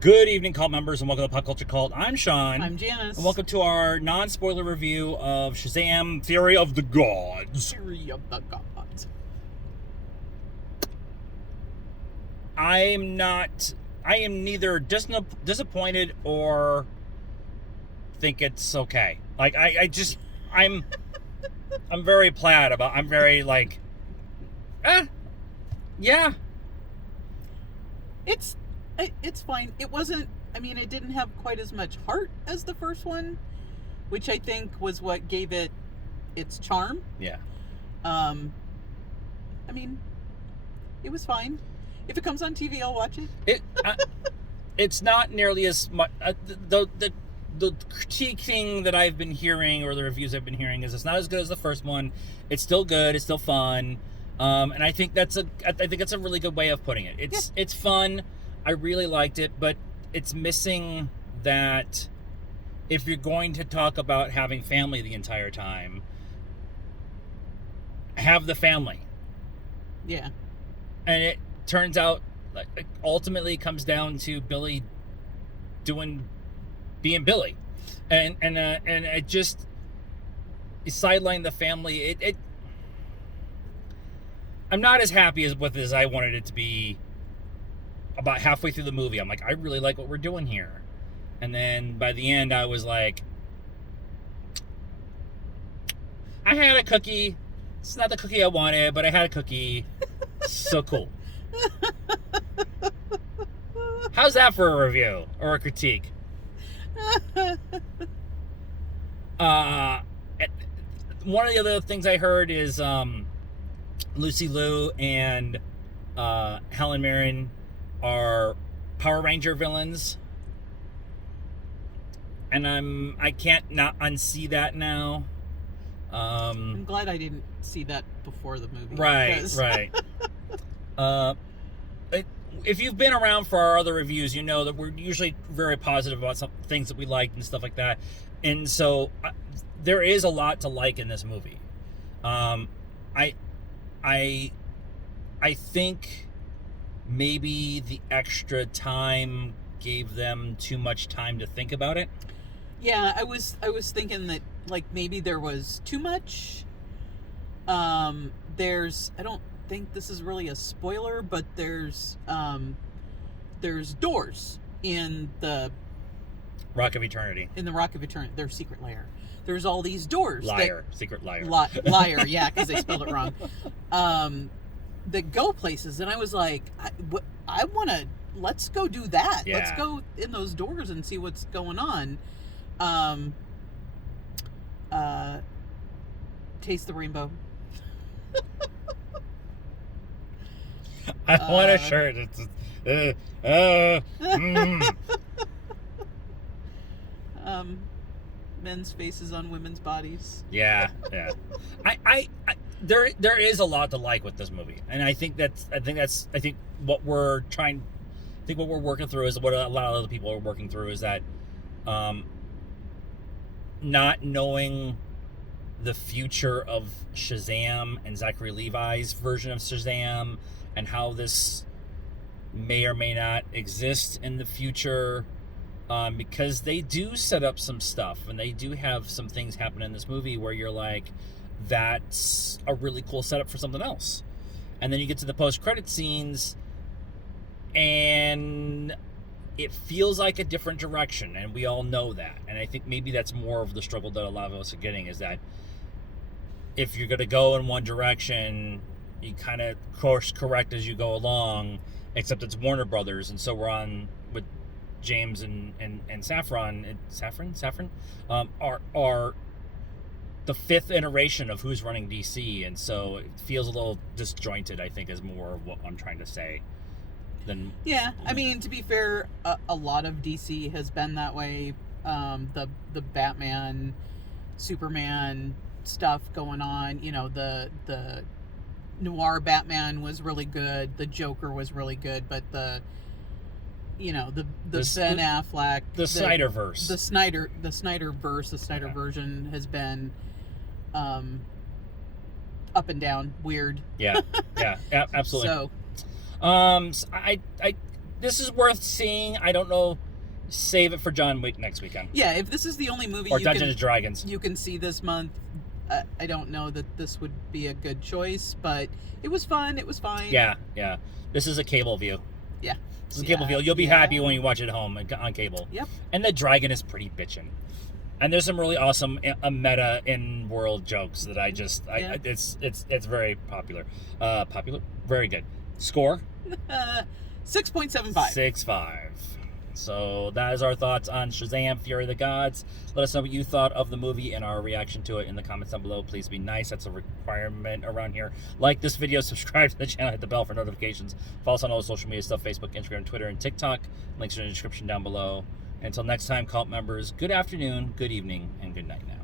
Good evening, cult members, and welcome to Pop Culture Cult. I'm Sean. I'm Janice. And welcome to our non-spoiler review of Shazam! Fury of the Gods. Fury of the Gods. I am neither disappointed or think it's okay. Like, I'm very I'm very like, yeah. It's fine. It wasn't, it didn't have quite as much heart as the first one, which I think was what gave it its charm. Yeah. It was fine. If it comes on TV, I'll watch it. It's not nearly as much. The critiquing that I've been hearing, or the reviews I've been hearing, is it's not as good as the first one. It's still good. It's still fun. And I think that's a really good way of putting it. It's fun. I really liked it, but it's missing that if you're going to talk about having family the entire time, have the family. Yeah. And it turns out, like, ultimately it comes down to Billy being Billy. And it just sidelined the family. I'm not as happy as I wanted it to be. About halfway through the movie, I'm like, I really like what we're doing here. And then by the end, I was like, I had a cookie. It's not the cookie I wanted, but I had a cookie. So cool. How's that for a review or a critique? One of the other things I heard is Lucy Liu and Helen Mirren are Power Ranger villains, and I can't not unsee that now. I'm glad I didn't see that before the movie. Right. If you've been around for our other reviews, you know that we're usually very positive about some things that we liked and stuff like that, and so there is a lot to like in this movie. I think maybe the extra time gave them too much time to think about it. Yeah, I was thinking that, like, maybe there was too much. I don't think this is really a spoiler, but there's doors in the Rock of Eternity. In the Rock of Eternity, their secret lair. There's all these doors. Secret liar. Liar, yeah, because they spelled it wrong. That go places, and I was like, I want to. Let's go do that. Yeah. Let's go in those doors and see what's going on. Taste the rainbow. I want a shirt. Men's faces on women's bodies. Yeah. There is a lot to like with this movie, and I think what we're working through is what a lot of other people are working through is that, not knowing the future of Shazam and Zachary Levi's version of Shazam, and how this may or may not exist in the future, because they do set up some stuff, and they do have some things happen in this movie where you're like, that's a really cool setup for something else. And then you get to the post-credit scenes, and it feels like a different direction, and we all know that. And I think maybe that's more of the struggle that a lot of us are getting, is that if you're going to go in one direction, you kind of course correct as you go along, except it's Warner Brothers, and so we're on with James and Saffron are the fifth iteration of who's running DC, and so it feels a little disjointed, I think, is more of what I'm trying to say. Yeah, to be fair, a lot of DC has been that way. The Batman, Superman stuff going on. The noir Batman was really good. The Joker was really good, but the Ben Affleck, the Snyderverse, the Snyderverse, the Snyder version has been up and down, weird. Yeah, absolutely. So, I this is worth seeing. I don't know. Save it for John Wick next weekend. Yeah, if this is the only movie or Dungeons and Dragons you can see this month, I don't know that this would be a good choice, but it was fun. It was fine. Yeah. This is a cable view. Yeah. This is a cable view. You'll be happy when you watch it at home on cable. Yep. And the dragon is pretty bitchin'. And there's some really awesome meta in-world jokes that it's very popular. Very good. Score? 6.75. 6.5. So that is our thoughts on Shazam! Fury of the Gods. Let us know what you thought of the movie and our reaction to it in the comments down below. Please be nice. That's a requirement around here. Like this video, subscribe to the channel, hit the bell for notifications. Follow us on all the social media stuff, Facebook, Instagram, Twitter, and TikTok. Links are in the description down below. Until next time, cult members, good afternoon, good evening, and good night now.